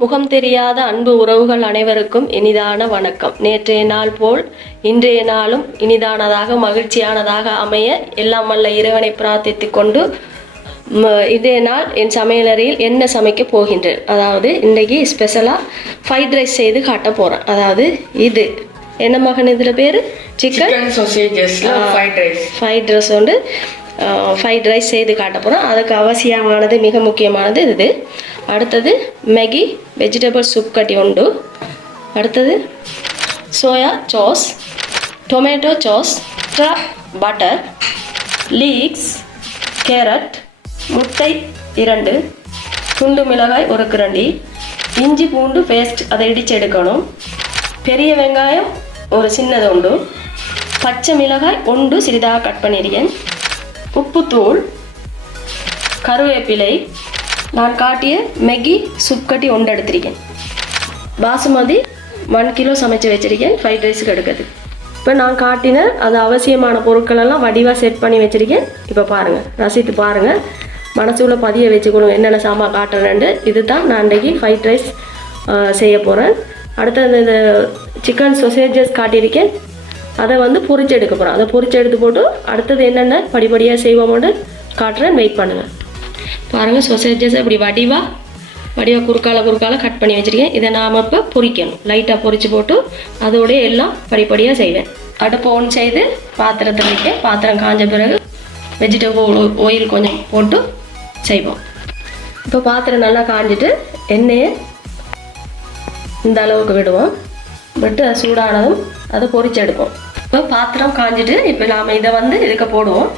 முகம் தெரியாத அன்பு உறவுகள் அனைவருக்கும் இனிதான வணக்கம். நேற்றைய நாள் போல் இன்றைய நாளும் இனிதானதாக மகிழ்ச்சியானதாக அமைய எல்லாம் வல்ல இறைவனை பிரார்த்தித்து கொண்டு இன்றைய நாள் என் சமையலறையில் என்ன சமைக்க போகின்றேன். அதாவது இன்றைக்கி ஸ்பெஷலாக ஃப்ரைட் ரைஸ் செய்து காட்ட போகிறேன். அதாவது இது என்ன மகன் இதில் பேர் சிக்கன் ஃப்ரைட் ரைஸ் வந்து ஃப்ரைட் ரைஸ் செய்து காட்ட போகிறோம். அதுக்கு அவசியமானது மிக முக்கியமானது இது. அடுத்தது மேகி வெஜிடபிள் சூப் கட்டி உண்டு. அடுத்தது soya sauce, tomato sauce, butter, leeks, carrot, முட்டை 2, துண்டு மிளகாய் 1 கரண்டி, இஞ்சி பூண்டு பேஸ்ட் அதை இடித்து எடுக்கணும், பெரிய வெங்காயம் ஒரு சின்னது உண்டு, பச்சை மிளகாய் 1 சிறிதாக கட் பண்ணியிருக்கேன், உப்புத்தூள், கருவேப்பிலை, நான் காட்டிய மேகி சூப் கட்டி 1 எடுத்திருக்கேன், பாசுமதி 1 கிலோ சமைச்சு வச்சுருக்கேன் ஃப்ரைட் ரைஸுக்கு எடுக்கிறது. இப்போ நான் காட்டின அது அவசியமான பொருட்களெல்லாம் வடிவாக செட் பண்ணி வச்சுருக்கேன். இப்போ பாருங்கள், ரசித்து பாருங்கள், மனசுக்குள்ளே பதிய வச்சுக்கணும் என்னென்ன சாமான் காட்டுறேன்ட்டு. இது தான் நான் இன்றைக்கி ஃப்ரைட் ரைஸ் செய்ய போகிறேன். அடுத்தது இந்த சிக்கன் சொசேஜஸ் காட்டியிருக்கேன், அதை வந்து பொரிச்சு எடுக்க போகிறேன். அதை பொரிச்சு எடுத்து போட்டு அடுத்தது என்னென்ன படிப்படியாக செய்வோம்னு காட்டுறேன். வெயிட் பண்ணுங்கள். பாருங்கள், சொசேஜஸ் இப்படி வடிவாக குறுக்கால கட் பண்ணி வச்சுருக்கேன். இதை நாம் இப்போ பொரிக்கணும். லைட்டாக பொரித்து போட்டு அதோடைய எல்லாம் படிப்படியாக செய்வேன். அடுப்பு ஆன் செய்து பாத்திரத்தில் வைக்க, பாத்திரம் காஞ்ச பிறகு வெஜிடபிள் ஆயில் கொஞ்சம் போட்டு செய்வோம். இப்போ பாத்திரம் நல்லா காஞ்சிட்டு எண்ணெயை இந்த அளவுக்கு விடுவோம். விட்டு அது சூடானதும் அதை பொரிச்சு எடுப்போம். இப்போ பாத்திரம் காஞ்சிட்டு இப்போ நாம் இதை வந்து இதுக்கு போடுவோம்.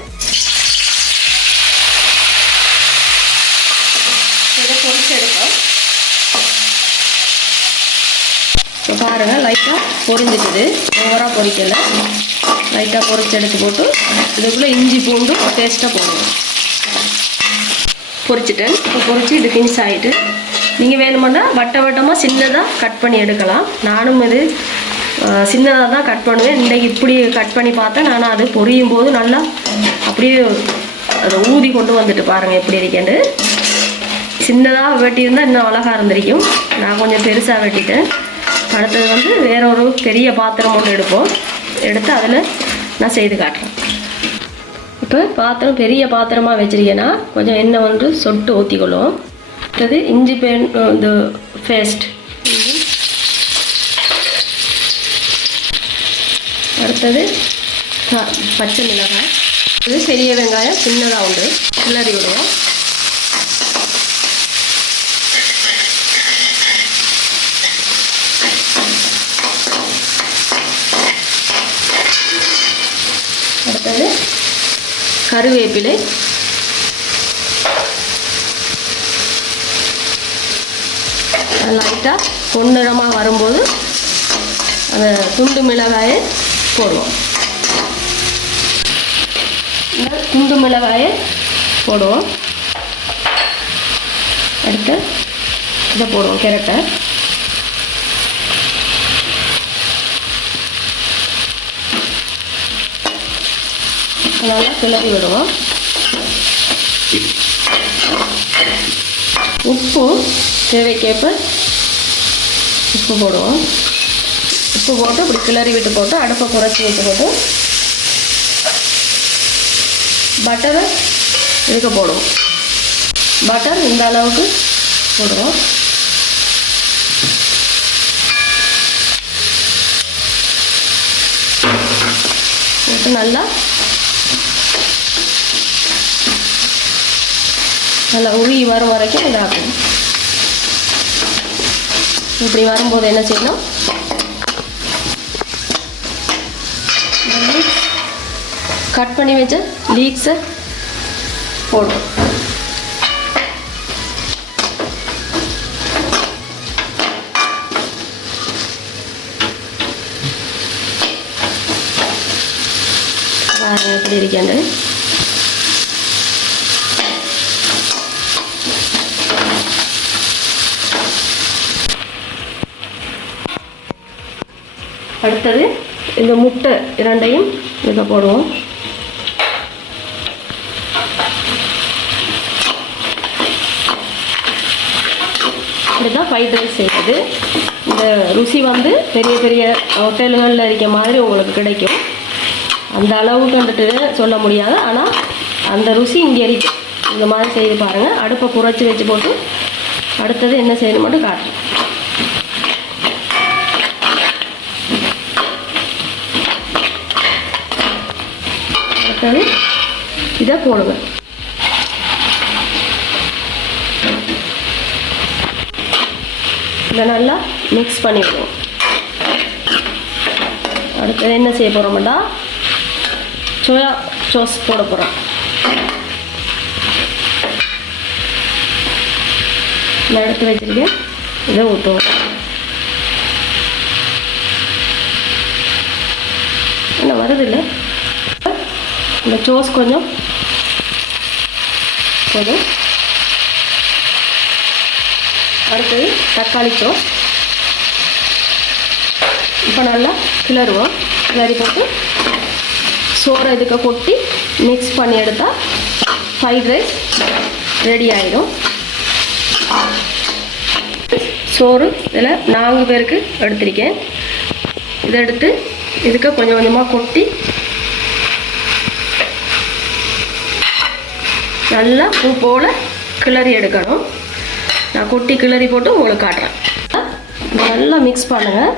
இதை பொரிச்சு எடுப்போம். இப்போ பாருங்கள், லைட்டாக பொரிஞ்சிட்டுது, ஓவராக பொரிக்கல, லைட்டாக பொரிச்சு எடுத்து போட்டு இதுக்குள்ளே இஞ்சி பூண்டு பேஸ்ட்டாக போடுவோம். பொரிச்சிட்டேன். இப்போ பொரிச்சு இது ஃபினிஷ் ஆகிட்டு நீங்கள் வேணுமென்னா வட்டமாக சின்னதாக கட் பண்ணி எடுக்கலாம். நானும் இது சின்னதாக தான் கட் பண்ணுவேன். இன்றைக்கி இப்படி கட் பண்ணி பார்த்தேன். நான் அது பொரியும் போது நல்லா அப்படியே அதை ஊதி கொண்டு வந்துட்டு பாருங்கள் எப்படி இருக்கேன்னு. சின்னதாக வெட்டியிருந்தால் இன்னும் அழகாக இருந்திருக்கும். நான் கொஞ்சம் பெருசாக வெட்டிட்டேன். அடுத்தது வந்து வேற ஒரு பெரிய பாத்திரம் ஒன்று எடுப்போம். எடுத்து அதில் நான் செய்து காட்டுறேன். இப்போ பாத்திரம் பெரிய பாத்திரமாக வச்சுருக்கேன்னா கொஞ்சம் எண்ணெய் வந்து சொட்டு ஊற்றிக்கொள்ளும். அடுத்தது இஞ்சி இந்த பேஸ்ட், அடுத்தது பச்சை மிளகாய், இது பெரிய வெங்காயம் சின்னதாக உண்டு, கிளறி விடுவோம். அடுத்தது கருவேப்பிலை, லைட்டாக பொன்னிறமாக வரும்போது அந்த துண்டு மிளகாயை போடுவோம். துண்டு மிளகாயை போடுவோம். அடுத்து இதை போடுவோம், கேரட்டை. நல்லா கிளறி விடுவோம். உப்பு தேவைக்கேற்ப உப்பு போடுவோம். உப்பு போட்டு இப்படி கிளறி விட்டு போட்டு அடுப்பை குறைச்சி விட்டு போட்டு பட்டரை இதுக்கு போடுவோம். பட்டர் இந்த அளவுக்கு போடுவோம். போட்டு நல்லா உருகி வரும் வரைக்கும் இதாகும். இப்படி வரும்போது என்ன செய்யணும், கட் பண்ணி வச்ச லீக்ஸை போடும். எப்படி இருக்கேன். அடுத்தது இந்த முட்டை இரண்டையும் இதில் போடுவோம். இப்படிதான் ஃப்ரைட் ரைஸ் செய்வது. இந்த ருசி வந்து பெரிய பெரிய ஹோட்டல்களில் இருக்க மாதிரி உங்களுக்கு கிடைக்கும். அந்த அளவுக்கு வந்துட்டு சொல்ல முடியாது, ஆனால் அந்த ருசி இங்கே இருக்கும். இந்த மாதிரி செய்து பாருங்கள். அடுப்பை குறைச்சி வச்சு போட்டு அடுத்தது என்ன செய்யணும் மட்டும் காட்டுறேன். அடுத்தது இதை போடுங்க. இதை நல்லா மிக்ஸ் பண்ணிவிடுவோம். அடுத்தது என்ன செய்ய போகிறோம்னா சோயா சாஸ் போட போகிறோம். நான் எடுத்து வச்சுருக்கேன். இதை ஊற்றுவோம். என்ன வருதில்லை, இந்த சோஸ் கொஞ்சம் போதும். அடுத்தது தக்காளி சோஸ். இப்போ நல்லா கிளறுவோம். கிளறி போட்டு சோறை இதுக்கு கொட்டி மிக்ஸ் பண்ணி எடுத்தால் ஃப்ரைட் ரைஸ் ரெடி ஆகிடும். சோறு இதில் 4 பேருக்கு எடுத்திருக்கேன். இதை எடுத்து இதுக்கு கொஞ்சம் கொஞ்சமாக கொட்டி நல்லா பூ போல் கிளறி எடுக்கணும். நான் கொட்டி கிளறி போட்டு உங்களுக்கு காட்டுறேன். நல்லா மிக்ஸ் பண்ணுங்கள்.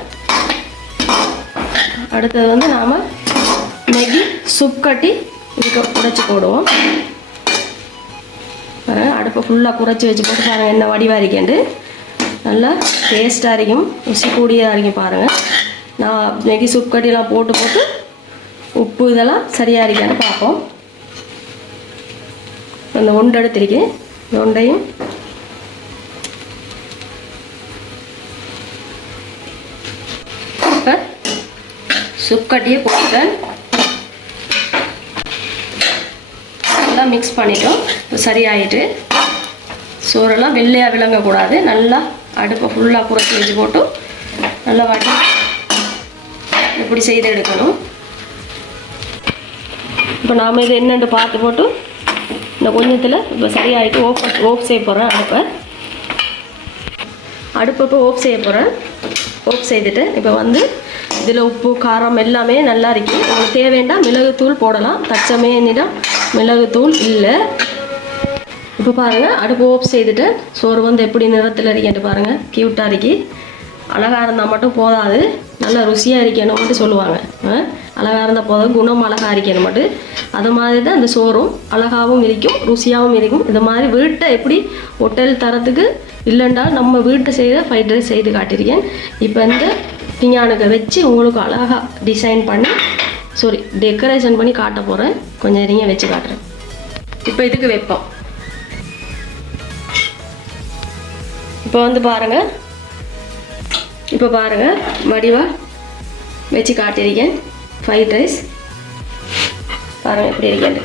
அடுத்தது வந்து நாம் மேகி சூப் கட்டி இதுக்கு குறைச்சி போடுவோம். அடுப்பை ஃபுல்லாக குறைச்சி வச்சு போட்டு பாருங்கள் என்ன வடிவாக இருக்கேன்ட்டு. நல்லா டேஸ்ட்டாக இருக்கும், ருசி கூடியதாக இருக்கும். பாருங்கள், நான் மேகி சூப் கட்டிலாம் போட்டு போட்டு உப்பு இதெல்லாம் சரியாக இருக்கான்னு பார்ப்போம். அந்த ஒண்டை எடுத்திருக்கேன். இந்த ஒண்டையும் சூப் கட்டியே போட்டுட்டேன். நல்லா மிக்ஸ் பண்ணிட்டோம். சரியாயிட்டு சோறெல்லாம் வெள்ளையாக விளங்கக்கூடாது. நல்லா அடுப்பை ஃபுல்லாக குறைச்சி வச்சு போட்டு நல்லா வாட்டி இப்படி செய்து எடுக்கணும். இப்போ நாம் இதை என்னென்று பார்த்து போட்டு இந்த கொஞ்சத்தில் இப்போ சரியாயிட்டு ஓப் செய்ய போகிறேன். அடுப்பை இப்போ ஓப் செய்ய போகிறேன். ஓப் செய்துட்டு இப்போ வந்து இதில் உப்பு காரம் எல்லாமே நல்லா இருக்கு. உங்களுக்கு தேவைன்னா மிளகுத்தூள் போடலாம். தச்சமே என்னிடம் மிளகுத்தூள் இல்லை. இப்போ பாருங்கள், அடுப்பு ஓப் செய்துட்டு சோறு வந்து எப்படி நிறத்தில் இருக்கேன்ட்டு பாருங்கள். க்யூட்டாக இருக்கு. அழகாக இருந்தால் மட்டும் போதாது, நல்லா ருசியாக இருக்கணும்ட்டு சொல்லுவாங்க. அழகாக இருந்தால் போதும், குணம் அழகாக இருக்கணும் மட்டும். அது மாதிரி தான் இந்த சோறும் அழகாகவும் இருக்கும், ருசியாகவும் இருக்கும். இது மாதிரி வீட்டை எப்படி ஹோட்டல் தரத்துக்கு இல்லைண்டா நம்ம வீட்டை செய்கிற ஃப்ரைட் ரைஸ் செய்து காட்டியிருக்கேன். இப்போ இந்த பிஞ்ஞானுக்கு வச்சு உங்களுக்கு அழகாக டிசைன் பண்ணி டெக்கரேஷன் பண்ணி காட்ட போகிறேன். கொஞ்சம் இருங்க வச்சு காட்டுறேன். இப்போ இதுக்கு வைப்போம். இப்போ வந்து பாருங்கள், இப்போ பாருங்கள் வடிவாக வச்சு காட்டியிருக்கேன் ஃப்ரைட் ரைஸ். பாருங்கள் எப்படி இருக்கேன்ட்டு,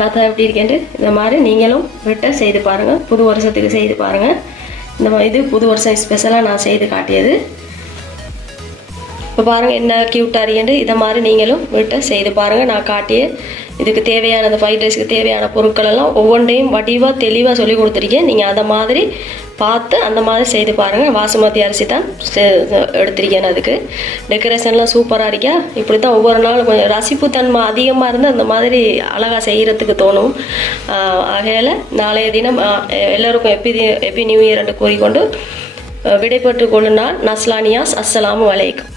பார்த்தா எப்படி இருக்கேன்ட்டு. இந்த மாதிரி நீங்களும் வீட்டை செய்து பாருங்கள். புது வருஷத்துக்கு செய்து பாருங்கள். இந்த மாதிரி இது புது வருஷம் ஸ்பெஷலாக நான் செய்து காட்டியது. இப்போ பாருங்கள் என்ன க்யூட்டாக இருக்கேன்ட்டு. இதை மாதிரி நீங்களும் வீட்டை செய்து பாருங்கள். நான் காட்டிய இதுக்கு தேவையான அந்த ஃப்ரைட் ரைஸ்க்கு தேவையான பொருட்கள் எல்லாம் ஒவ்வொன்றையும் வடிவாக தெளிவாக சொல்லி கொடுத்துருக்கேன். நீங்கள் அதை மாதிரி பார்த்து அந்த மாதிரி செய்து பாருங்கள். பாசுமதி அரிசி தான் எடுத்திருக்கேன். அதுக்கு டெக்கரேஷன்லாம் சூப்பராக இருக்கா. இப்படி தான் ஒவ்வொரு நாளும் கொஞ்சம் ரசிப்புத்தன்மை அதிகமாக இருந்து அந்த மாதிரி அழகாக செய்கிறதுக்கு தோணும். ஆகையால் நாளைய தினம் எல்லோருக்கும் எப்பி நியூ இயர் என்று கூறிக்கொண்டு விடைபெற்று கொள்ளும் நாள் நஸ்லானியாஸ். அஸ்ஸலாமு அலைக்கும்.